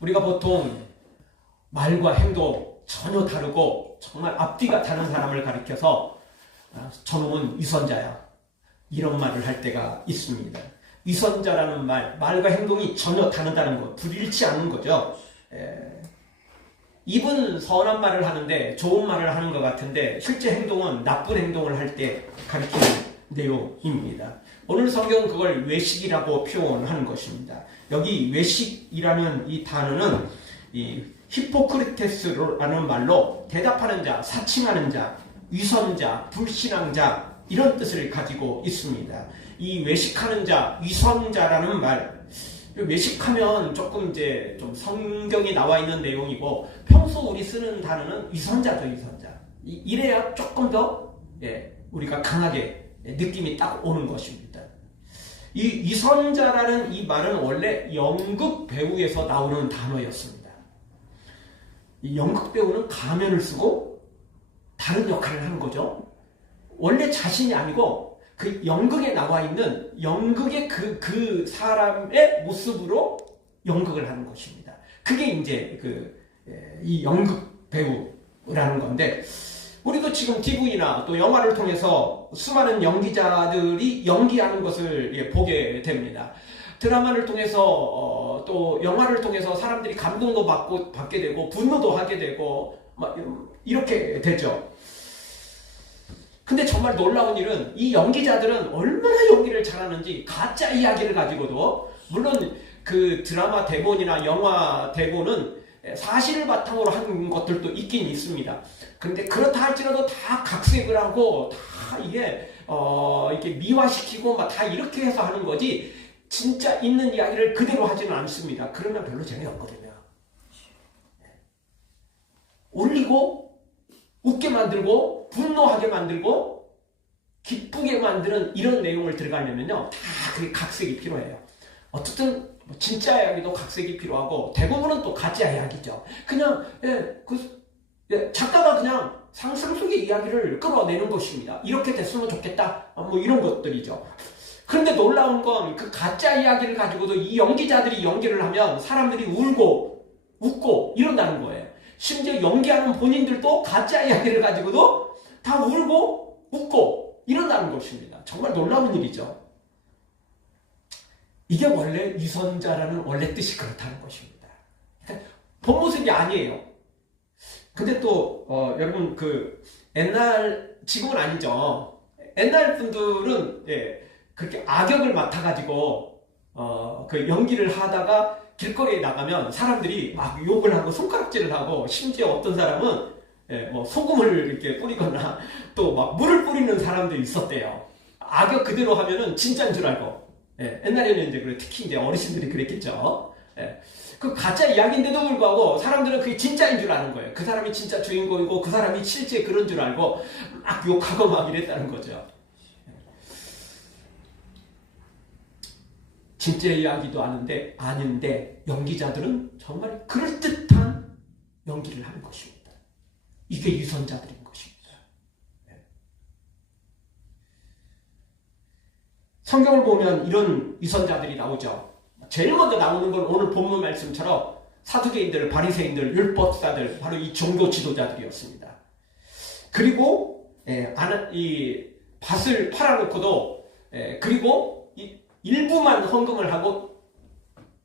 우리가 보통 말과 행동 전혀 다르고 정말 앞뒤가 다른 사람을 가리켜서 저놈은 위선자야, 이런 말을 할 때가 있습니다. 위선자라는 말과 행동이 전혀 다르다는 것, 불일치 않는 거죠. 입은 선한 말을 하는데 좋은 말을 하는 것 같은데 실제 행동은 나쁜 행동을 할 때 가리키는 내용입니다. 오늘 성경은 그걸 외식이라고 표현하는 것입니다. 여기 외식이라는 이 단어는 이 히포크리테스라는 말로 대답하는 자, 사칭하는 자, 위선자, 불신앙자 이런 뜻을 가지고 있습니다. 이 외식하는 자, 위선자라는 말, 외식하면 조금 이제 좀 성경에 나와 있는 내용이고 평소 우리 쓰는 단어는 위선자죠, 위선자. 이래야 조금 더 우리가 강하게 느낌이 딱 오는 것입니다. 이 위선자라는 이 말은 원래 연극 배우에서 나오는 단어였습니다. 이 연극 배우는 가면을 쓰고 다른 역할을 하는 거죠. 원래 자신이 아니고 그 연극에 나와 있는 연극의 그 사람의 모습으로 연극을 하는 것입니다. 그게 이제 이 연극 배우라는 건데, 우리도 지금 TV나 또 영화를 통해서 수많은 연기자들이 연기하는 것을 보게 됩니다. 드라마를 통해서 또 영화를 통해서 사람들이 감동도 받게 되고 분노도 하게 되고 막 이렇게 되죠. 근데 정말 놀라운 일은 이 연기자들은 얼마나 연기를 잘하는지 가짜 이야기를 가지고도, 물론 그 드라마 대본이나 영화 대본은 사실을 바탕으로 한 것들도 있긴 있습니다. 근데 그렇다 할지라도 다 각색을 하고 다 이게 이렇게 미화시키고 막 다 이렇게 해서 하는 거지 진짜 있는 이야기를 그대로 하지는 않습니다. 그러면 별로 재미없거든요. 올리고 웃게 만들고 분노하게 만들고 기쁘게 만드는 이런 내용을 들어가려면요, 다 그게 각색이 필요해요. 어쨌든 진짜 이야기도 각색이 필요하고 대부분은 또 가짜 이야기죠. 그냥 작가가 그냥 상상 속의 이야기를 끌어내는 것입니다. 이렇게 됐으면 좋겠다, 뭐 이런 것들이죠. 그런데 놀라운 건 그 가짜 이야기를 가지고도 이 연기자들이 연기를 하면 사람들이 울고 웃고 이런다는 거예요. 심지어 연기하는 본인들도 가짜 이야기를 가지고도 다 울고 웃고 이런다는 것입니다. 정말 놀라운 일이죠. 이게 원래 위선자라는 원래 뜻이 그렇다는 것입니다. 본 모습이 아니에요. 근데 또 여러분 옛날, 지금은 아니죠. 옛날 분들은 그렇게 악역을 맡아가지고 그 연기를 하다가 길거리에 나가면 사람들이 막 욕을 하고 손가락질을 하고, 심지어 어떤 사람은 뭐 소금을 이렇게 뿌리거나 또 막 물을 뿌리는 사람들이 있었대요. 악역 그대로 하면은 진짜인 줄 알고. 옛날에는 이제 특히 이제 어르신들이 그랬겠죠. 그 가짜 이야기인데도 불구하고 사람들은 그게 진짜인 줄 아는 거예요. 그 사람이 진짜 주인공이고 그 사람이 실제 그런 줄 알고 막 욕하고 막 이랬다는 거죠. 진짜 이야기도 아닌데 연기자들은 정말 그럴듯한 연기를 하는 것입니다. 이게 위선자들인 것입니다. 성경을 보면 이런 위선자들이 나오죠. 제일 먼저 나오는 건 오늘 본문 말씀처럼 사두개인들, 바리새인들, 율법사들, 바로 이 종교 지도자들이었습니다. 그리고 이 밭을 팔아놓고도 그리고 일부만 헌금을 하고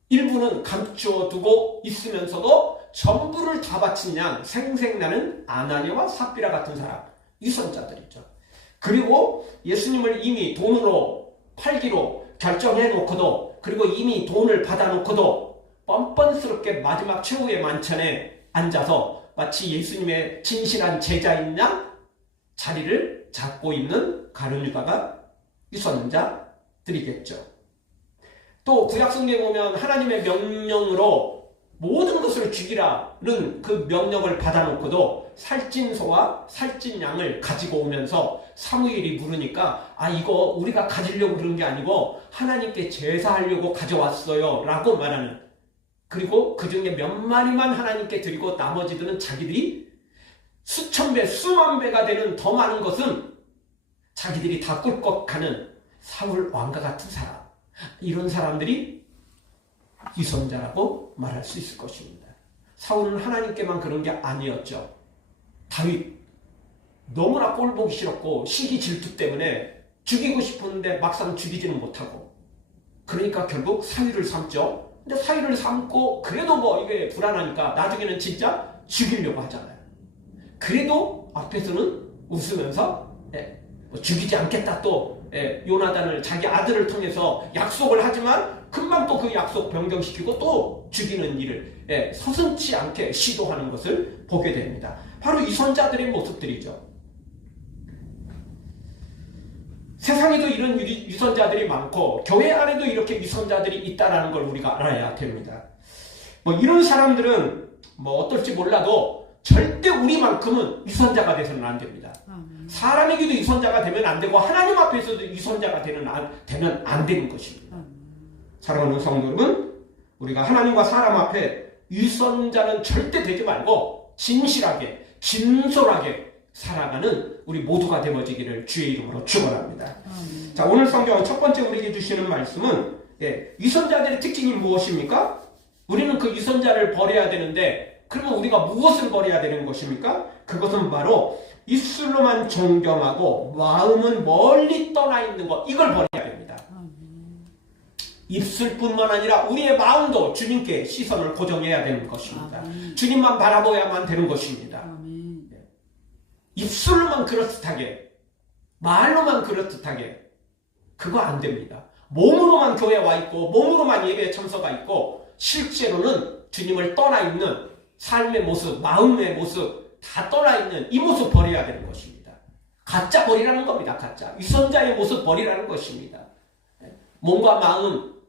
일부는 감춰두고 있으면서도 전부를 다 바친 양 생생나는 아나니아와 삽비라 같은 사람, 위선자들이죠. 그리고 예수님을 이미 돈으로 팔기로 결정해 놓고도, 그리고 이미 돈을 받아 놓고도 뻔뻔스럽게 마지막 최후의 만찬에 앉아서 마치 예수님의 진실한 제자인 양 자리를 잡고 있는 가룟 유다가 위선자들이겠죠. 또 구약성경에 보면 하나님의 명령으로 모든 것을 죽이라는 그 명령을 받아놓고도 살찐 소와 살찐 양을 가지고 오면서 사무엘이 물으니까 이거 우리가 가지려고 그런 게 아니고 하나님께 제사하려고 가져왔어요 라고 말하는, 그리고 그 중에 몇 마리만 하나님께 드리고 나머지들은 자기들이 수천 배 수만 배가 되는 더 많은 것은 자기들이 다 꿀꺽 가는 사울 왕과 같은 사람, 이런 사람들이 위선자라고 말할 수 있을 것입니다. 사울은 하나님께만 그런 게 아니었죠. 다윗 너무나 꼴보기 싫었고 시기 질투 때문에 죽이고 싶었는데 막상 죽이지는 못하고, 그러니까 결국 사위를 삼죠. 근데 사위를 삼고 그래도 뭐 이게 불안하니까 나중에는 진짜 죽이려고 하잖아요. 그래도 앞에서는 웃으면서 뭐 죽이지 않겠다, 또 요나단을 자기 아들을 통해서 약속을 하지만 금방 또 그 약속 변경시키고 또 죽이는 일을 서슴지 않게 시도하는 것을 보게 됩니다. 바로 위선자들의 모습들이죠. 세상에도 이런 위선자들이 많고 교회 안에도 이렇게 위선자들이 있다는 걸 우리가 알아야 됩니다. 뭐 이런 사람들은 뭐 어떨지 몰라도 절대 우리만큼은 위선자가 돼서는 안 됩니다. 사람에게도 위선자가 되면 안 되고 하나님 앞에서도 위선자가 되면 안 되는 것입니다. 사랑하는 성도 여러분, 우리가 하나님과 사람 앞에 위선자는 절대 되지 말고 진실하게 진솔하게 살아가는 우리 모두가 되어지기를 주의 이름으로 축원합니다. 자, 오늘 성경 첫 번째 우리에게 주시는 말씀은 위선자들의 특징이 무엇입니까? 우리는 그 위선자를 버려야 되는데, 그러면 우리가 무엇을 버려야 되는 것입니까? 그것은 바로 입술로만 존경하고 마음은 멀리 떠나 있는 것, 이걸 버려야 됩니다. 입술뿐만 아니라 우리의 마음도 주님께 시선을 고정해야 되는 것입니다. 주님만 바라보야만 되는 것입니다. 입술로만 그럴듯하게, 말로만 그럴듯하게, 그거 안 됩니다. 몸으로만 교회에 와 있고 몸으로만 예배에 참석하 있고 실제로는 주님을 떠나 있는 삶의 모습, 마음의 모습 다 떠나 있는 이 모습 버려야 되는 것입니다. 가짜 버리라는 겁니다. 가짜 위선자의 모습 버리라는 것입니다. 몸과 마음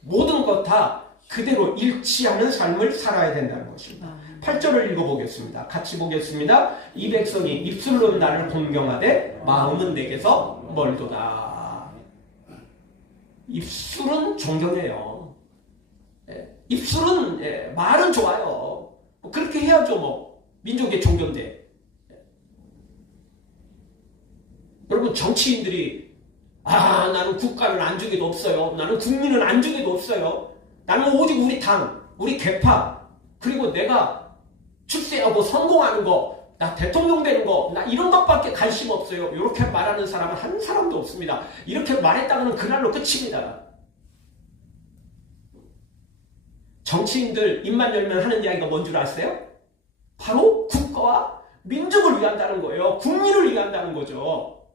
모든 것 다 그대로 일치하는 삶을 살아야 된다는 것입니다. 8절을 읽어보겠습니다. 같이 보겠습니다. 이 백성이 입술로 나를 공경하되 마음은 내게서 멀도다. 입술은 존경해요. 입술은 말은 좋아요. 그렇게 해야죠. 뭐 민족의 존경대. 여러분, 정치인들이 나는 국가를 안주기도 없어요. 나는 국민을 안주기도 없어요. 나는 오직 우리 당, 우리 계파, 그리고 내가 출세하고 성공하는 거, 나 대통령 되는 거, 나 이런 것밖에 관심 없어요. 이렇게 말하는 사람은 한 사람도 없습니다. 이렇게 말했다가는 그날로 끝입니다. 정치인들 입만 열면 하는 이야기가 뭔 줄 아세요? 바로 국가와 민족을 위한다는 거예요. 국민을 위한다는 거죠.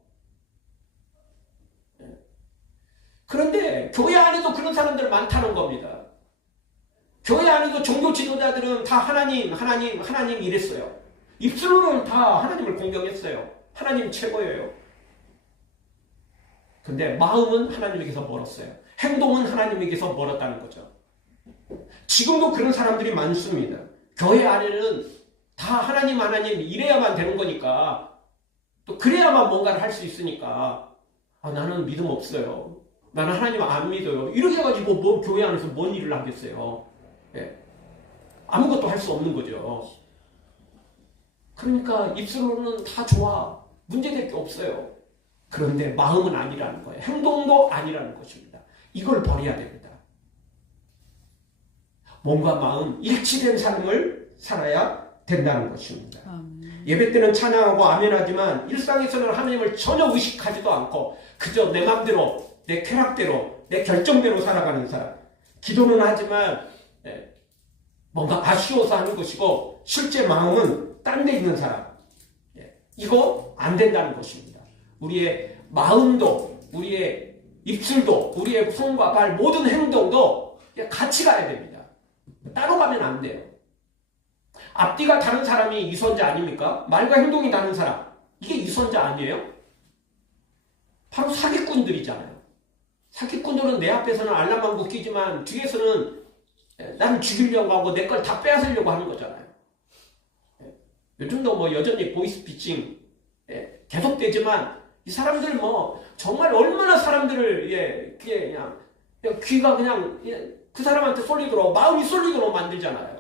그런데 교회 안에도 그런 사람들 많다는 겁니다. 교회 안에도 종교 지도자들은 다 하나님 이랬어요. 입술로는 다 하나님을 공경했어요. 하나님 최고예요. 근데 마음은 하나님에게서 멀었어요. 행동은 하나님에게서 멀었다는 거죠. 지금도 그런 사람들이 많습니다. 교회 안에는 다 하나님 이래야만 되는 거니까, 또 그래야만 뭔가를 할 수 있으니까 나는 믿음 없어요. 나는 하나님 안 믿어요. 이렇게 해가지고 뭐 교회 안에서 뭔 일을 하겠어요. 아무것도 할 수 없는 거죠. 그러니까 입술로는 다 좋아. 문제될 게 없어요. 그런데 마음은 아니라는 거예요. 행동도 아니라는 것입니다. 이걸 버려야 됩니다. 몸과 마음 일치된 삶을 살아야 된다는 것입니다. 예배 때는 찬양하고 아멘하지만 일상에서는 하나님을 전혀 의식하지도 않고 그저 내 맘대로, 내 쾌락대로, 내 결정대로 살아가는 사람. 기도는 하지만 뭔가 아쉬워서 하는 것이고 실제 마음은 딴 데 있는 사람. 이거 안 된다는 것입니다. 우리의 마음도, 우리의 입술도, 우리의 손과 발 모든 행동도 같이 가야 됩니다. 따로 가면 안 돼요. 앞뒤가 다른 사람이 위선자 아닙니까? 말과 행동이 다른 사람, 이게 위선자 아니에요? 바로 사기꾼들이잖아요. 사기꾼들은 내 앞에서는 알람망구 끼지만 뒤에서는 나를 죽이려고 하고 내 걸 다 빼앗으려고 하는 거잖아요. 요즘도 뭐 여전히 보이스피싱 계속되지만 이 사람들 뭐 정말 얼마나 사람들을 그냥 귀가 그냥 그 사람한테 쏠리도록, 마음이 쏠리도록 만들잖아요.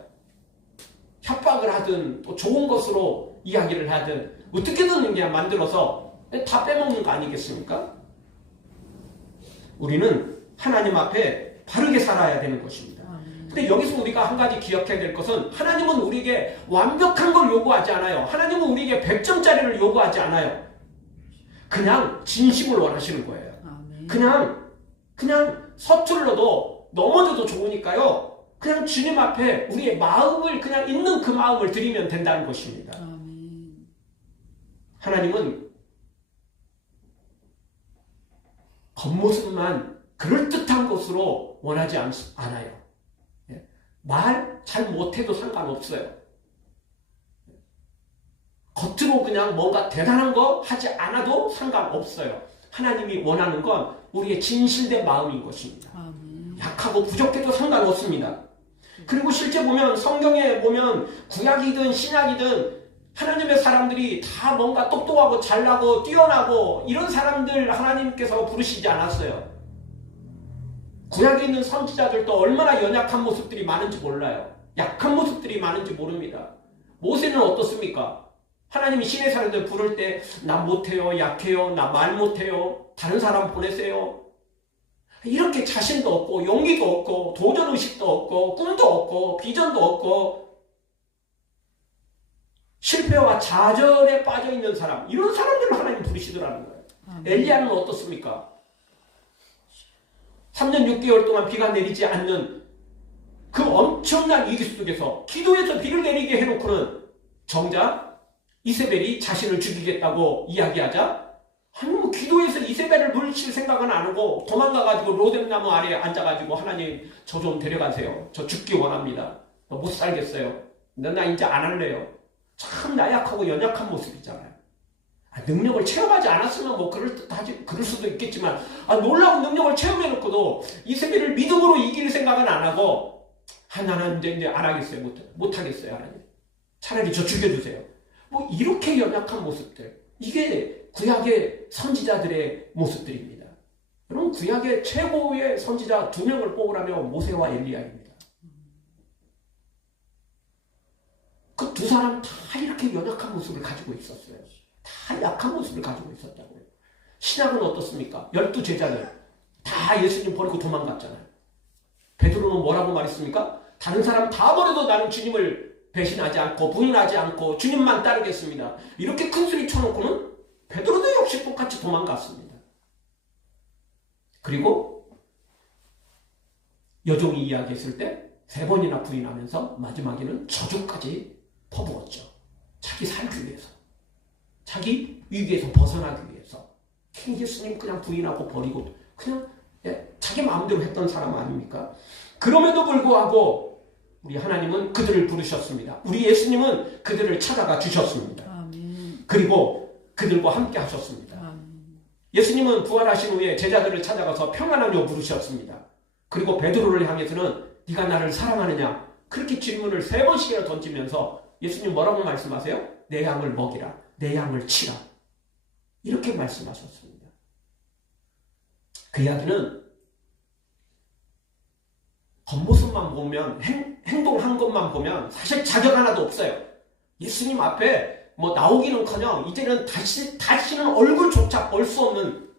협박을 하든 또 좋은 것으로 이야기를 하든 어떻게든 그냥 만들어서 다 빼먹는 거 아니겠습니까? 우리는 하나님 앞에 바르게 살아야 되는 것입니다. 근데 여기서 우리가 한 가지 기억해야 될 것은 하나님은 우리에게 완벽한 걸 요구하지 않아요. 하나님은 우리에게 100점짜리를 요구하지 않아요. 그냥 진심을 원하시는 거예요. 그냥 서툴러도 넘어져도 좋으니까요. 그냥 주님 앞에 우리의 마음을 그냥 있는 그 마음을 드리면 된다는 것입니다. 하나님은 겉모습만 그럴듯한 것으로 원하지 않아요. 말 잘 못해도 상관없어요. 겉으로 그냥 뭔가 대단한 거 하지 않아도 상관없어요. 하나님이 원하는 건 우리의 진실된 마음인 것입니다. 약하고 부족해도 상관없습니다. 그리고 실제 보면 성경에 보면 구약이든 신약이든 하나님의 사람들이 다 뭔가 똑똑하고 잘나고 뛰어나고 이런 사람들 하나님께서 부르시지 않았어요. 구약에 있는 선지자들도 얼마나 연약한 모습들이 많은지 몰라요. 약한 모습들이 많은지 모릅니다. 모세는 어떻습니까? 하나님이 신의 사람들 부를 때 나 못해요, 약해요, 나 말 못해요, 다른 사람 보내세요. 이렇게 자신도 없고 용기도 없고 도전의식도 없고 꿈도 없고 비전도 없고 실패와 좌절에 빠져있는 사람, 이런 사람들을 하나님 부르시더라는 거예요. 엘리야는 어떻습니까? 3년 6개월 동안 비가 내리지 않는 그 엄청난 위기 속에서 기도해서 비를 내리게 해놓고는 정작 이세벨이 자신을 죽이겠다고 이야기하자 아니 뭐 기도해서 이세벨을 물칠 생각은 안 하고 도망가가지고 로뎀나무 아래에 앉아가지고 하나님 저 좀 데려가세요. 저 죽기 원합니다. 못 살겠어요. 나 이제 안 할래요. 참 나약하고 연약한 모습이잖아요. 능력을 체험하지 않았으면 뭐 그럴 수도 있겠지만 놀라운 능력을 체험해놓고도 이세벨을 믿음으로 이길 생각은 안 하고 나는 이제 안 하겠어요. 못 하겠어요. 하나님. 차라리 저 죽여주세요. 뭐 이렇게 연약한 모습들, 이게 구약의 선지자들의 모습들입니다. 여러분 구약의 최고의 선지자 2명을 뽑으라면 모세와 엘리야입니다. 그 두 사람 다 이렇게 연약한 모습을 가지고 있었어요. 다 약한 모습을 가지고 있었다고요. 신약은 어떻습니까? 12제자들 다 예수님 버리고 도망갔잖아요. 베드로는 뭐라고 말했습니까? 다른 사람 다 버려도 나는 주님을 배신하지 않고 부인하지 않고 주님만 따르겠습니다. 이렇게 큰 소리 쳐놓고는 베드로도 역시 똑같이 도망갔습니다. 그리고 여종이 이야기했을 때 3번이나 부인하면서 마지막에는 저주까지 퍼부었죠. 자기 살기 위해서. 자기 위기에서 벗어나기 위해서. 예수님 그냥 부인하고 버리고 그냥 자기 마음대로 했던 사람 아닙니까? 그럼에도 불구하고 우리 하나님은 그들을 부르셨습니다. 우리 예수님은 그들을 찾아가 주셨습니다. 아멘. 그리고 그들과 함께 하셨습니다. 아멘. 예수님은 부활하신 후에 제자들을 찾아가서 평안하며 부르셨습니다. 그리고 베드로를 향해서는 네가 나를 사랑하느냐? 그렇게 질문을 3번씩이나 던지면서 예수님 뭐라고 말씀하세요? 내 양을 먹이라. 내 양을 치라. 이렇게 말씀하셨습니다. 그 이야기는 겉모습만 보면 행동한 것만 보면 사실 자격 하나도 없어요. 예수님 앞에 뭐 나오기는커녕 이제는 다시는 얼굴조차 볼 수 없는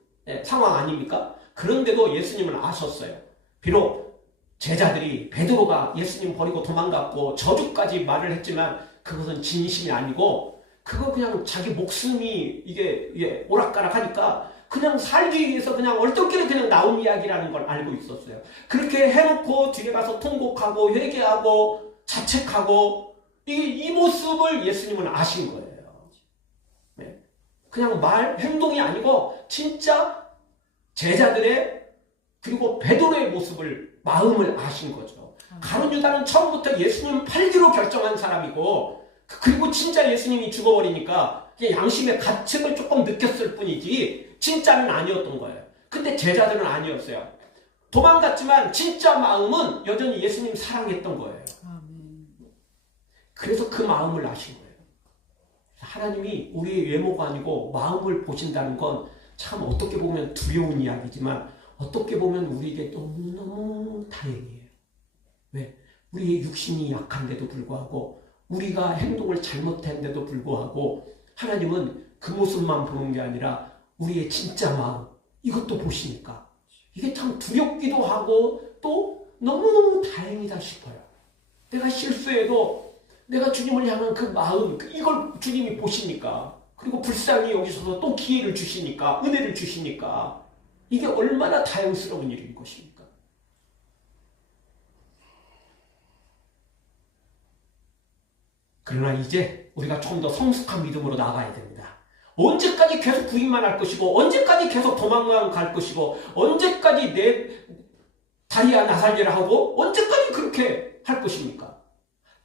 상황 아닙니까? 그런데도 예수님을 아셨어요. 비록 제자들이 베드로가 예수님 버리고 도망갔고 저주까지 말을 했지만 그것은 진심이 아니고 그거 그냥 자기 목숨이 이게 오락가락하니까 그냥 살기 위해서 그냥 얼떨결에 그냥 나온 이야기라는 걸 알고 있었어요. 그렇게 해놓고 뒤에 가서 통곡하고 회개하고 자책하고 이 모습을 예수님은 아신 거예요. 네. 그냥 행동이 아니고 진짜 제자들의 그리고 베드로의 모습을 마음을 아신 거죠. 가룟 유다는 처음부터 예수님 팔기로 결정한 사람이고 그리고 진짜 예수님이 죽어버리니까 양심의 가책을 조금 느꼈을 뿐이지 진짜는 아니었던 거예요. 근데 제자들은 아니었어요. 도망갔지만 진짜 마음은 여전히 예수님 사랑했던 거예요. 그래서 그 마음을 아신 거예요. 하나님이 우리의 외모가 아니고 마음을 보신다는 건 참 어떻게 보면 두려운 이야기지만 어떻게 보면 우리에게 너무너무 다행이에요. 왜? 우리의 육신이 약한데도 불구하고 우리가 행동을 잘못했는데도 불구하고 하나님은 그 모습만 보는 게 아니라 우리의 진짜 마음 이것도 보시니까 이게 참 두렵기도 하고 또 너무너무 다행이다 싶어요. 내가 실수해도 내가 주님을 향한 그 마음, 이걸 주님이 보시니까, 그리고 불쌍히 여기서도 또 기회를 주시니까, 은혜를 주시니까, 이게 얼마나 다행스러운 일인 것입니까? 그러나 이제 우리가 좀 더 성숙한 믿음으로 나가야 됩니다. 언제까지 계속 부인만 할 것이고, 언제까지 계속 도망만 갈 것이고, 언제까지 내 다리야 나살리라 하고, 언제까지 그렇게 할 것입니까?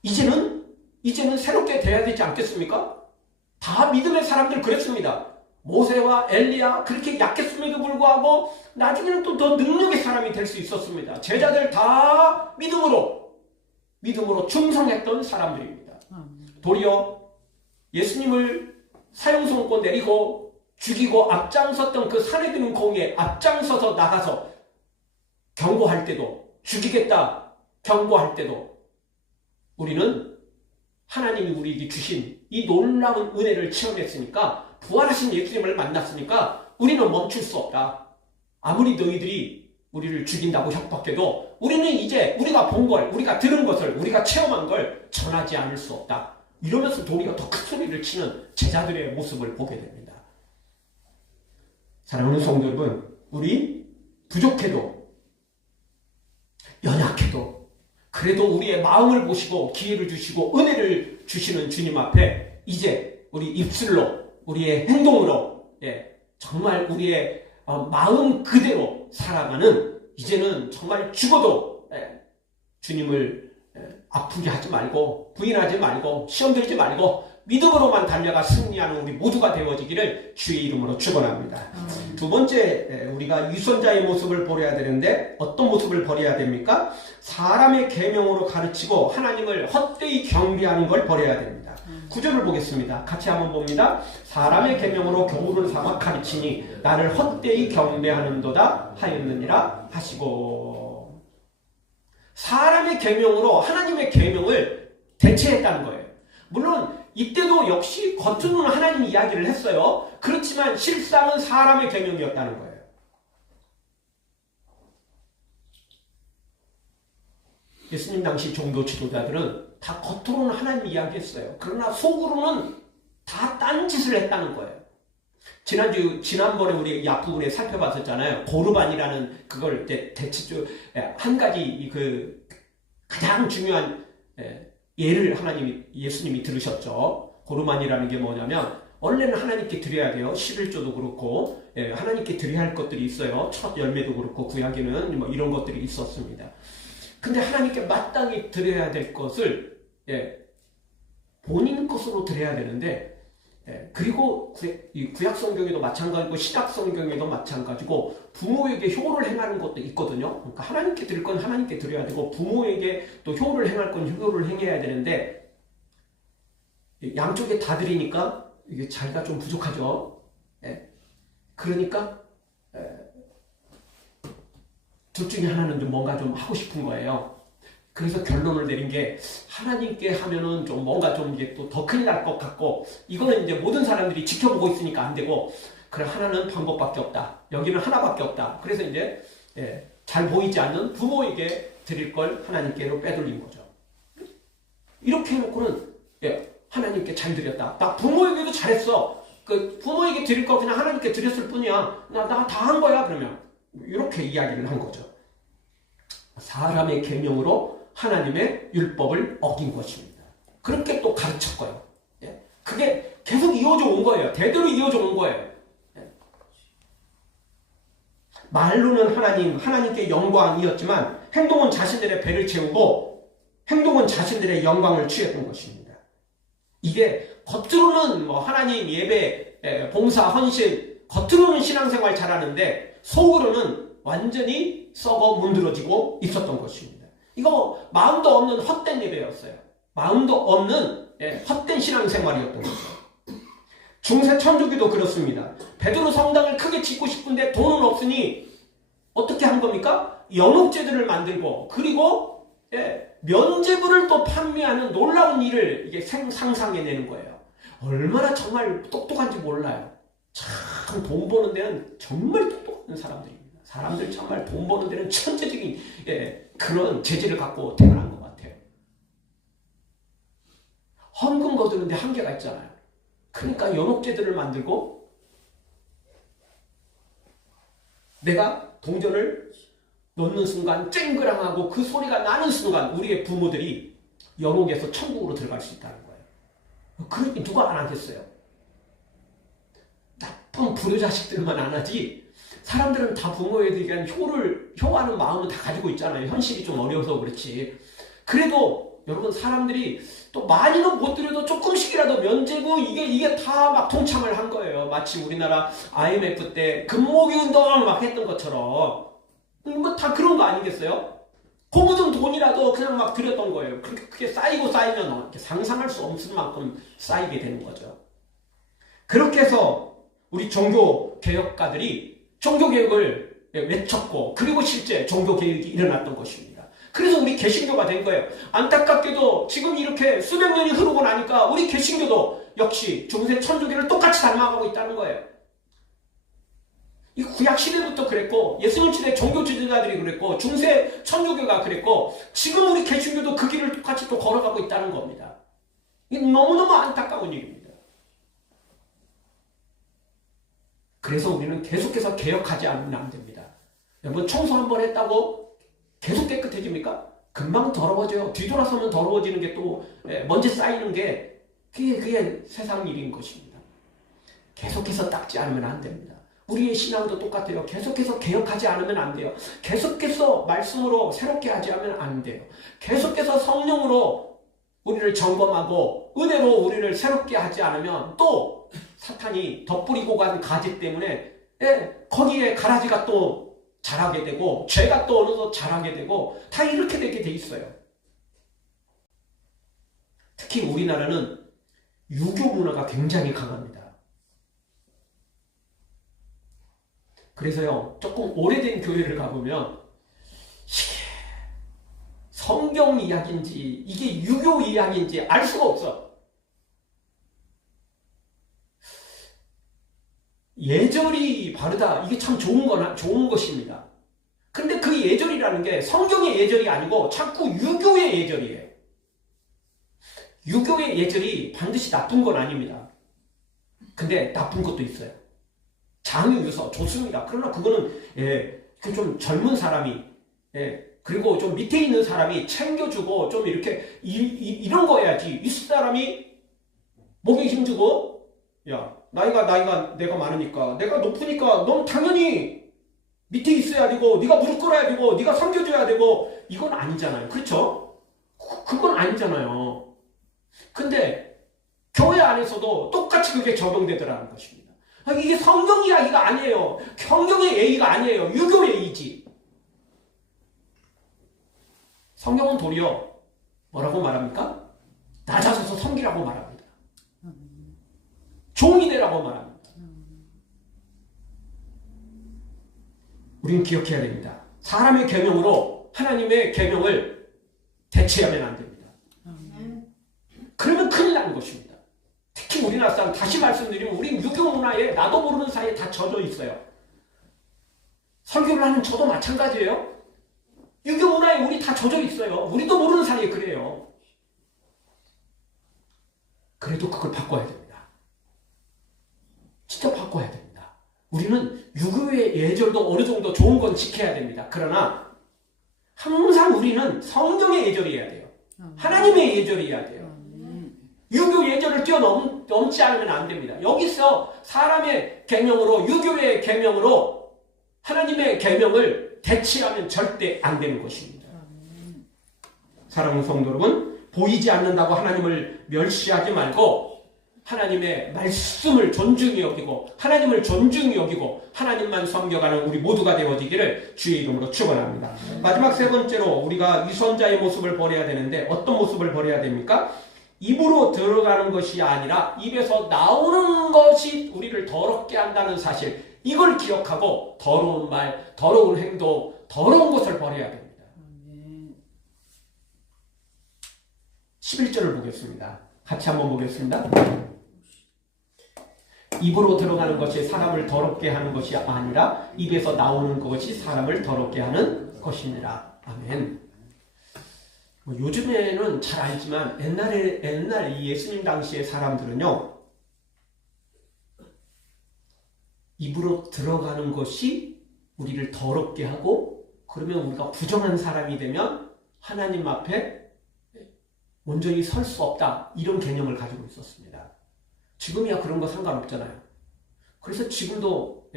이제는 새롭게 돼야 되지 않겠습니까? 다 믿음의 사람들 그랬습니다. 모세와 엘리야 그렇게 약했음에도 불구하고 나중에는 또 더 능력의 사람이 될 수 있었습니다. 제자들 다 믿음으로 충성했던 사람들입니다. 도리어 예수님을 사형선고 내리고 죽이고 앞장섰던 그 산에 드는 공에 앞장서서 나가서 경고할 때도, 죽이겠다 경고할 때도 우리는 하나님이 우리에게 주신 이 놀라운 은혜를 체험했으니까, 부활하신 예수님을 만났으니까 우리는 멈출 수 없다. 아무리 너희들이 우리를 죽인다고 협박해도 우리는 이제 우리가 본 걸, 우리가 들은 것을, 우리가 체험한 걸 전하지 않을 수 없다. 이러면서 도리어 더 큰 소리를 치는 제자들의 모습을 보게 됩니다. 사랑하는 성도 여러분, 우리 부족해도 연약해도 그래도 우리의 마음을 보시고 기회를 주시고 은혜를 주시는 주님 앞에 이제 우리 입술로, 우리의 행동으로, 정말 우리의 마음 그대로 살아가는, 이제는 정말 죽어도 주님을 아프게 하지 말고, 부인하지 말고, 시험 들지 말고 믿음으로만 달려가 승리하는 우리 모두가 되어지기를 주의 이름으로 축원합니다. 두 번째, 우리가 위선자의 모습을 버려야 되는데 어떤 모습을 버려야 됩니까? 사람의 계명으로 가르치고 하나님을 헛되이 경배하는 걸 버려야 됩니다. 구절을 보겠습니다. 같이 한번 봅니다. 사람의 계명으로 교훈을 삼아 가르치니 나를 헛되이 경배하는도다 하였느니라 하시고, 사람의 계명으로 하나님의 계명을 대체했다는 거예요. 물론 이때도 역시 겉으로는 하나님 이야기를 했어요. 그렇지만 실상은 사람의 계명이었다는 거예요. 예수님 당시 종교 지도자들은 다 겉으로는 하나님 이야기했어요. 그러나 속으로는 다 딴짓을 했다는 거예요. 지난번에 우리 이 앞부분에 살펴봤었잖아요. 고르반이라는 그걸 대체적 한 가지 가장 중요한 예를 예수님이 들으셨죠. 고르반이라는 게 뭐냐면, 원래는 하나님께 드려야 돼요. 11조도 그렇고, 하나님께 드려야 할 것들이 있어요. 첫 열매도 그렇고, 구약에는 뭐 이런 것들이 있었습니다. 근데 하나님께 마땅히 드려야 될 것을 본인 것으로 드려야 되는데, 그리고 구약 성경에도 마찬가지고 신약 성경에도 마찬가지고 부모에게 효를 행하는 것도 있거든요. 그러니까 하나님께 드릴 건 하나님께 드려야 되고 부모에게 또 효를 행할 건 효를 행해야 되는데, 양쪽에 다 드리니까 이게 자기가 좀 부족하죠. 그러니까 둘 중에 하나는 좀 뭔가 좀 하고 싶은 거예요. 그래서 결론을 내린 게, 하나님께 하면은 좀 뭔가 좀 이게 또 더 큰일 날 것 같고, 이거는 이제 모든 사람들이 지켜보고 있으니까 안 되고, 그래, 하나는 방법밖에 없다. 여기는 하나밖에 없다. 그래서 이제 잘 보이지 않는 부모에게 드릴 걸 하나님께로 빼돌린 거죠. 이렇게 해놓고는 하나님께 잘 드렸다. 나 부모에게도 잘했어. 그 부모에게 드릴 거 그냥 하나님께 드렸을 뿐이야. 나 다 한 거야. 그러면 이렇게 이야기를 한 거죠. 사람의 계명으로 하나님의 율법을 어긴 것입니다. 그렇게 또 가르쳤고요. 그게 계속 이어져 온 거예요. 대대로 이어져 온 거예요. 말로는 하나님께 영광이었지만 행동은 자신들의 배를 채우고 행동은 자신들의 영광을 취했던 것입니다. 이게 겉으로는 뭐 하나님 예배, 봉사, 헌신, 겉으로는 신앙생활 잘하는데 속으로는 완전히 썩어 문드러지고 있었던 것입니다. 이거 마음도 없는 헛된 예배였어요. 마음도 없는 헛된 신앙생활이었던 거죠. 중세 천주교도 그렇습니다. 베드로 성당을 크게 짓고 싶은데 돈은 없으니 어떻게 한 겁니까? 연옥제들을 만들고, 그리고 면제부를 또 판매하는 놀라운 일을 이게 상상해내는 거예요. 얼마나 정말 똑똑한지 몰라요. 참 돈 버는 데는 정말 똑똑한 사람들입니다. 사람들 정말 돈 버는 데는 천재적인 그런 재질을 갖고 태어난 것 같아요. 헌금 거두는데 한계가 있잖아요. 그러니까 연옥제들을 만들고 내가 동전을 넣는 순간 쨍그랑하고 그 소리가 나는 순간 우리의 부모들이 연옥에서 천국으로 들어갈 수 있다는 거예요. 그러니 누가 안 하겠어요? 나쁜 불효자식들만 안 하지 사람들은 다 부모에 대한 효하는 마음은 다 가지고 있잖아요. 현실이 좀 어려워서 그렇지. 그래도 여러분 사람들이 또 많이는 못 드려도 조금씩이라도 면제부 이게 다 막 동참을 한 거예요. 마치 우리나라 IMF 때 금모기 운동을 막 했던 것처럼 뭐 다 그런 거 아니겠어요? 그 묻은 돈이라도 그냥 막 드렸던 거예요. 그게 쌓이고 쌓이면 상상할 수 없을 만큼 쌓이게 되는 거죠. 그렇게 해서 우리 종교개혁가들이 종교개혁을 외쳤고 그리고 실제 종교개혁이 일어났던 것입니다. 그래서 우리 개신교가 된 거예요. 안타깝게도 지금 이렇게 수백 년이 흐르고 나니까 우리 개신교도 역시 중세 천주교를 똑같이 닮아가고 있다는 거예요. 이 구약시대부터 그랬고 예수님 시대 종교 지도자들이 그랬고 중세 천주교가 그랬고 지금 우리 개신교도 그 길을 똑같이 또 걸어가고 있다는 겁니다. 이게 너무너무 안타까운 일입니다. 그래서 우리는 계속해서 개혁하지 않으면 안 됩니다. 여러분 청소 한번 했다고 계속 깨끗해집니까? 금방 더러워져요. 뒤돌아서면 더러워지는 게 또 먼지 쌓이는 게 그게 세상 일인 것입니다. 계속해서 닦지 않으면 안 됩니다. 우리의 신앙도 똑같아요. 계속해서 개혁하지 않으면 안 돼요. 계속해서 말씀으로 새롭게 하지 않으면 안 돼요. 계속해서 성령으로 우리를 점검하고 은혜로 우리를 새롭게 하지 않으면 또 사탄이 덧뿌리고 간 가지 때문에 거기에 가라지가 또 자라게 되고 죄가 또 어느덧 자라게 되고 다 이렇게 되게 돼 있어요. 특히 우리나라는 유교 문화가 굉장히 강합니다. 그래서요 조금 오래된 교회를 가보면 이게 성경 이야기인지 이게 유교 이야기인지 알 수가 없어. 예절이 바르다 이게 참 좋은 것입니다. 근데 그 예절이라는 게 성경의 예절이 아니고 자꾸 유교의 예절이에요. 유교의 예절이 반드시 나쁜 건 아닙니다. 근데 나쁜 것도 있어요. 장유유서 좋습니다. 그러나 그거는 좀 젊은 사람이 그리고 좀 밑에 있는 사람이 챙겨주고 좀 이렇게 이런 거 해야지. 윗사람이 목에 힘주고 야 나이가 내가 많으니까 내가 높으니까 넌 당연히 밑에 있어야 되고 네가 무릎 꿇어야 되고 네가 섬겨줘야 되고 이건 아니잖아요. 그렇죠? 그건 아니잖아요. 근데 교회 안에서도 똑같이 그게 적용되더라는 것입니다. 이게 성경 이야기가 아니에요. 성경의 예의가 아니에요. 유교 예의지. 성경은 도리어 뭐라고 말합니까? 낮아져서 섬기라고 말합니다. 종이 되라고 말합니다. 우리는 기억해야 됩니다. 사람의 계명으로 하나님의 계명을 대체하면 안 됩니다. 그러면 큰일 나는 것입니다. 특히 우리나라 사람 다시 말씀드리면 우린 유교 문화에 나도 모르는 사이에 다 젖어 있어요. 설교를 하는 저도 마찬가지예요. 유교 문화에 우리 다 젖어 있어요. 우리도 모르는 사이에 그래요. 그래도 그걸 바꿔야 됩니다. 진짜 바꿔야 됩니다. 우리는 유교의 예절도 어느 정도 좋은 건 지켜야 됩니다. 그러나 항상 우리는 성경의 예절이어야 돼요. 하나님의 예절이어야 돼요. 유교 예절을 뛰어넘지 않으면 안 됩니다. 여기서 사람의 계명으로 유교의 계명으로 하나님의 계명을 대체하면 절대 안 되는 것입니다. 사랑하는 성도 여러분, 보이지 않는다고 하나님을 멸시하지 말고 하나님의 말씀을 존중히 여기고 하나님을 존중히 여기고 하나님만 섬겨가는 우리 모두가 되어지기를 주의 이름으로 축원합니다. 마지막 세 번째로 우리가 위선자의 모습을 버려야 되는데 어떤 모습을 버려야 됩니까? 입으로 들어가는 것이 아니라 입에서 나오는 것이 우리를 더럽게 한다는 사실, 이걸 기억하고 더러운 말, 더러운 행동, 더러운 것을 버려야 됩니다. 11절을 보겠습니다. 같이 한번 보겠습니다. 입으로 들어가는 것이 사람을 더럽게 하는 것이 아니라 입에서 나오는 것이 사람을 더럽게 하는 것이니라. 아멘. 요즘에는 잘 알지만 옛날 이 예수님 당시의 사람들은요, 입으로 들어가는 것이 우리를 더럽게 하고, 그러면 우리가 부정한 사람이 되면 하나님 앞에 온전히 설 수 없다, 이런 개념을 가지고 있었습니다. 지금이야 그런 거 상관없잖아요. 그래서 지금도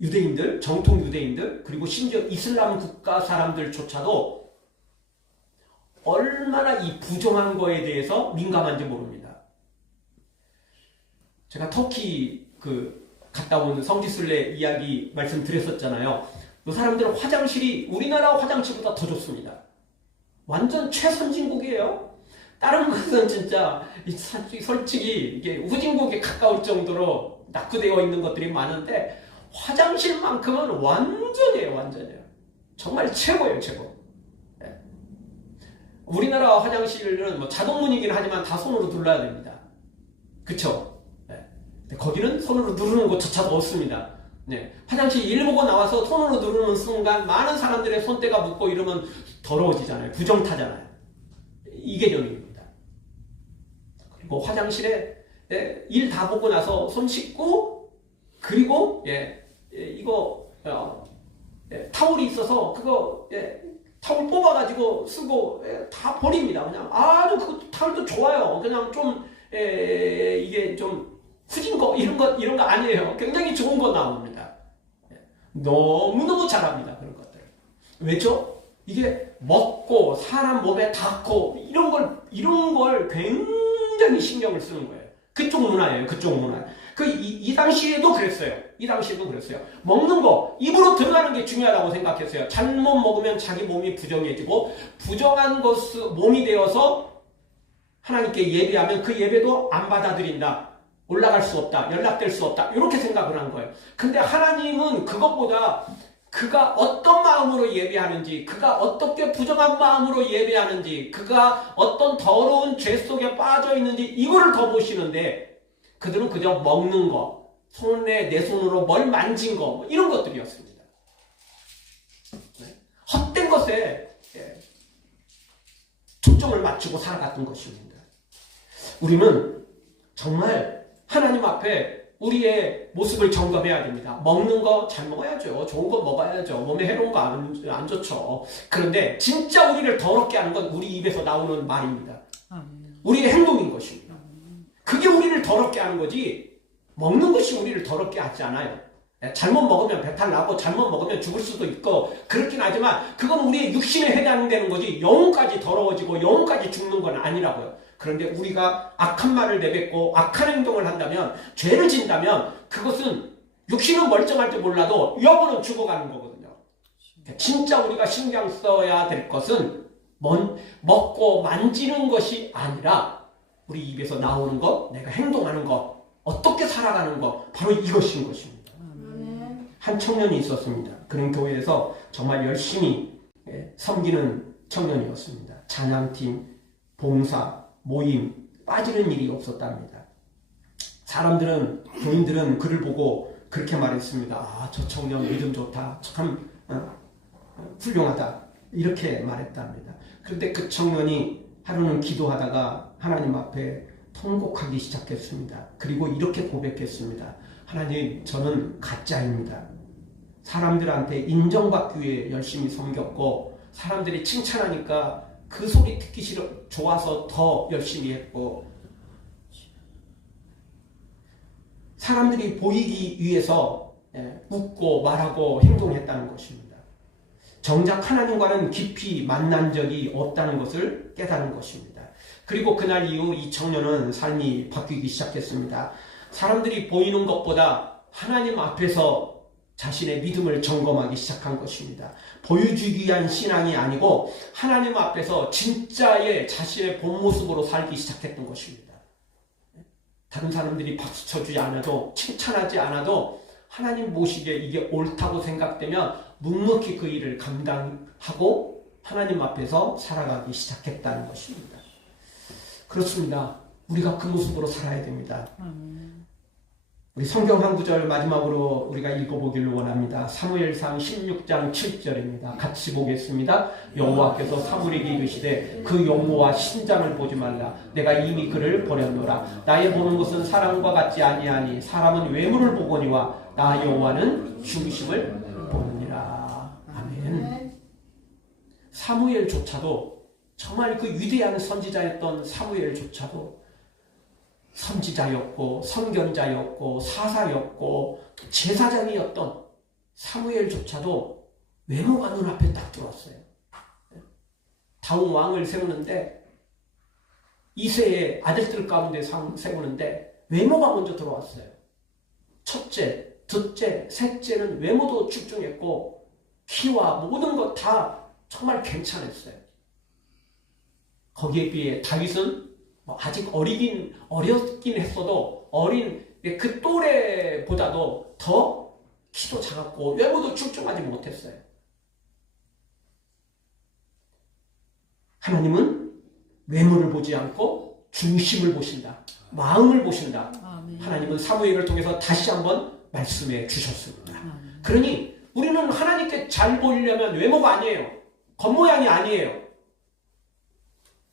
유대인들, 정통 유대인들, 그리고 심지어 이슬람 국가 사람들조차도 얼마나 이 부정한 거에 대해서 민감한지 모릅니다. 제가 터키 갔다 온 성지순례 이야기 말씀드렸었잖아요. 그 사람들은 화장실이 우리나라 화장실보다 더 좋습니다. 완전 최선진국이에요. 다른 것은 진짜 솔직히 이게 후진국에 가까울 정도로 낙후되어 있는 것들이 많은데 화장실만큼은 완전해요. 정말 최고예요, 최고. 네. 우리나라 화장실은 뭐 자동문이긴 하지만 다 손으로 눌러야 됩니다. 그쵸? 네. 거기는 손으로 누르는 것조차도 없습니다. 네. 화장실 일 보고 나와서 손으로 누르는 순간 많은 사람들의 손때가 묻고 이러면 더러워지잖아요. 부정타잖아요. 이 개념입니다. 그리고 화장실에 일 다 보고 나서 손 씻고, 그리고 이거 타올이 있어서 그거 타올 뽑아가지고 쓰고 다 버립니다. 그냥 아주 그 타올도 좋아요. 그냥 좀 이게 좀 후진 거 이런 거 아니에요. 굉장히 좋은 거 나옵니다. 너무너무 잘합니다. 그런 것들. 왜죠? 이게 먹고 사람 몸에 닿고 이런 걸 굉장히 신경을 쓰는 거예요. 그쪽 문화예요. 그쪽 문화. 이 당시에도 그랬어요. 먹는 거, 입으로 들어가는 게 중요하다고 생각했어요. 잘못 먹으면 자기 몸이 부정해지고, 부정한 몸이 되어서 하나님께 예배하면 그 예배도 안 받아들인다. 올라갈 수 없다. 연락될 수 없다. 이렇게 생각을 한 거예요. 근데 하나님은 그것보다 그가 어떤 마음으로 예배하는지, 그가 어떻게 부정한 마음으로 예배하는지, 그가 어떤 더러운 죄 속에 빠져 있는지 이거를 더 보시는데, 그들은 그저 먹는 거, 내 손으로 뭘 만진 거, 이런 것들이었습니다. 헛된 것에 초점을 맞추고 살아갔던 것입니다. 우리는 정말 하나님 앞에 우리의 모습을 점검해야 됩니다. 먹는 거 잘 먹어야죠. 좋은 거 먹어야죠. 몸에 해로운 거 안 좋죠. 그런데 진짜 우리를 더럽게 하는 건 우리 입에서 나오는 말입니다. 우리의 행동인 것입니다. 그게 우리를 더럽게 하는 거지, 먹는 것이 우리를 더럽게 하지 않아요. 잘못 먹으면 배탈 나고 잘못 먹으면 죽을 수도 있고 그렇긴 하지만 그건 우리의 육신에 해당되는 거지 영혼까지 더러워지고 영혼까지 죽는 건 아니라고요. 그런데 우리가 악한 말을 내뱉고 악한 행동을 한다면, 죄를 진다면 그것은 육신은 멀쩡할지 몰라도 영혼은 죽어가는 거거든요. 진짜 우리가 신경 써야 될 것은 먹고 만지는 것이 아니라 우리 입에서 나오는 것, 내가 행동하는 것, 어떻게 살아가는 것, 바로 이것인 것입니다. 한 청년이 있었습니다. 그런 교회에서 정말 열심히 섬기는 청년이었습니다. 찬양팀, 봉사, 모임, 빠지는 일이 없었답니다. 사람들은, 교인들은 그를 보고 그렇게 말했습니다. 아, 저 청년 믿음 좋다. 참 훌륭하다. 이렇게 말했답니다. 그런데 그 청년이 하루는 기도하다가 하나님 앞에 통곡하기 시작했습니다. 그리고 이렇게 고백했습니다. 하나님, 저는 가짜입니다. 사람들한테 인정받기 위해 열심히 섬겼고, 사람들이 칭찬하니까 그 소리 듣기 좋아서 더 열심히 했고, 사람들이 보이기 위해서 웃고 말하고 행동했다는 것입니다. 정작 하나님과는 깊이 만난 적이 없다는 것을 깨달은 것입니다. 그리고 그날 이후 이 청년은 삶이 바뀌기 시작했습니다. 사람들이 보이는 것보다 하나님 앞에서 자신의 믿음을 점검하기 시작한 것입니다. 보여주기 위한 신앙이 아니고 하나님 앞에서 진짜의 자신의 본 모습으로 살기 시작했던 것입니다. 다른 사람들이 박수 쳐주지 않아도, 칭찬하지 않아도 하나님 보시기에 이게 옳다고 생각되면 묵묵히 그 일을 감당하고 하나님 앞에서 살아가기 시작했다는 것입니다. 그렇습니다. 우리가 그 모습으로 살아야 됩니다. 우리 성경 한 구절 마지막으로 우리가 읽어보기를 원합니다. 사무엘상 16장 7절입니다. 같이 보겠습니다. 여호와께서 사무엘에게 이르시되 그 용모와 신장을 보지 말라. 내가 이미 그를 버렸노라. 나의 보는 것은 사람과 같지 아니하니 사람은 외모를 보거니와 나 여호와는 중심을 보느니라. 아멘. 사무엘조차도 정말 그 위대한 선지자였던 사무엘조차도 선지자였고 선견자였고 사사였고 제사장이었던 사무엘조차도 외모가 눈앞에 딱 들어왔어요. 다음 왕을 세우는데 이세의 아들들 가운데 세우는데 외모가 먼저 들어왔어요. 첫째, 둘째, 셋째는 외모도 출중했고 키와 모든 것 다 정말 괜찮았어요. 거기에 비해 다윗은 아직 어렸긴 했어도 어린 그 또래보다도 더 키도 작았고 외모도 출중하지 못했어요. 하나님은 외모를 보지 않고 중심을 보신다. 마음을 보신다. 하나님은 사무엘을 통해서 다시 한번 말씀해 주셨습니다. 그러니 우리는 하나님께 잘 보이려면 외모가 아니에요. 겉모양이 아니에요.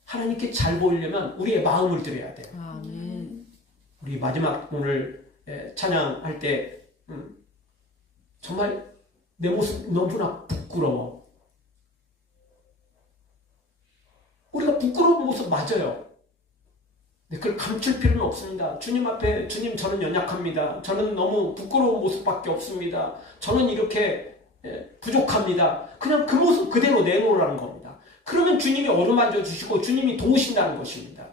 하나님께 잘 보이려면 우리의 마음을 드려야 돼요. 우리 마지막 오늘 찬양할 때 정말 내 모습 너무나 부끄러워. 우리가 부끄러운 모습 맞아요. 근데 그걸 감출 필요는 없습니다. 주님 앞에 주님 저는 연약합니다. 저는 너무 부끄러운 모습밖에 없습니다. 저는 이렇게 부족합니다. 그냥 그 모습 그대로 내놓으라는 겁니다. 그러면 주님이 어루만져 주시고 주님이 도우신다는 것입니다.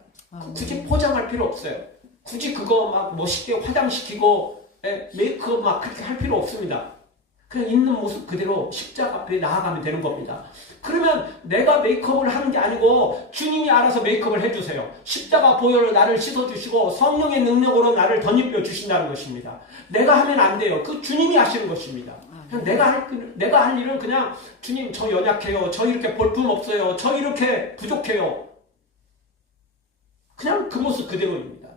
굳이 포장할 필요 없어요. 굳이 그거 막 멋있게 화장시키고 메이크업 막 그렇게 할 필요 없습니다. 그냥 있는 모습 그대로 십자가 앞에 나아가면 되는 겁니다. 그러면 내가 메이크업을 하는 게 아니고 주님이 알아서 메이크업을 해주세요. 십자가 보혈로 나를 씻어주시고 성령의 능력으로 나를 덧입혀 주신다는 것입니다. 내가 하면 안 돼요. 그 주님이 하시는 것입니다. 그냥 내가 할 일은 그냥 주님 저 연약해요. 저 이렇게 볼품 없어요. 저 이렇게 부족해요. 그냥 그 모습 그대로입니다.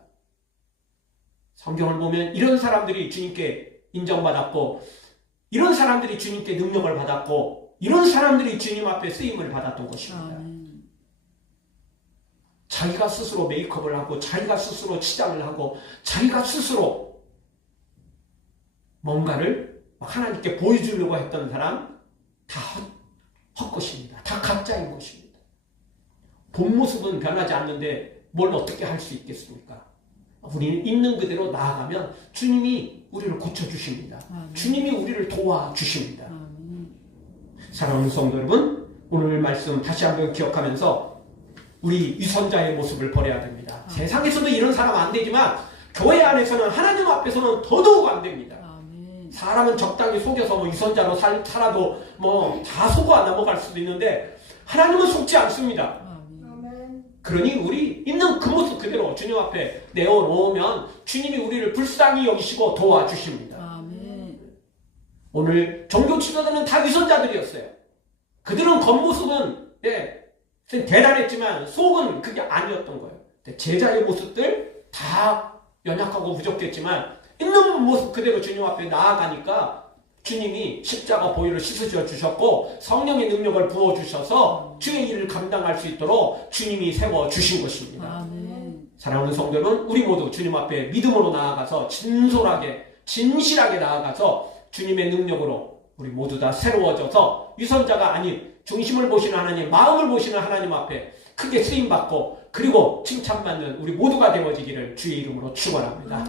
성경을 보면 이런 사람들이 주님께 인정받았고 이런 사람들이 주님께 능력을 받았고 이런 사람들이 주님 앞에 쓰임을 받았던 것입니다. 자기가 스스로 메이크업을 하고 자기가 스스로 치장을 하고 자기가 스스로 뭔가를 하나님께 보여주려고 했던 사람 다 헛것입니다. 다 가짜인 것입니다. 본 모습은 변하지 않는데 뭘 어떻게 할 수 있겠습니까? 우리는 있는 그대로 나아가면 주님이 우리를 고쳐주십니다. 주님이 우리를 도와주십니다. 사랑하는 성도 여러분, 오늘 말씀 다시 한번 기억하면서 우리 유선자의 모습을 버려야 됩니다. 세상에서도 이런 사람 안 되지만 교회 안에서는 하나님 앞에서는 더더욱 안 됩니다. 사람은 적당히 속여서 유선자로 살아도 다 속아 넘어갈 수도 있는데 하나님은 속지 않습니다. 그러니 우리 있는 그 모습 그대로 주님 앞에 내어놓으면 주님이 우리를 불쌍히 여기시고 도와주십니다. 오늘 종교 지도자는 다 유선자들이었어요. 그들은 겉모습은 대단했지만 속은 그게 아니었던 거예요. 제자의 모습들 다 연약하고 부족했지만 있는 모습 그대로 주님 앞에 나아가니까 주님이 십자가 보혈을 씻으셔 주셨고 성령의 능력을 부어주셔서 주의 일을 감당할 수 있도록 주님이 세워주신 것입니다. 사랑하는 성도 여러분, 우리 모두 주님 앞에 믿음으로 나아가서 진실하게 나아가서 주님의 능력으로 우리 모두 다 새로워져서 유선자가 아닌 중심을 보시는 하나님, 마음을 보시는 하나님 앞에 크게 쓰임받고 그리고 칭찬받는 우리 모두가 되어지기를 주의 이름으로 축원합니다.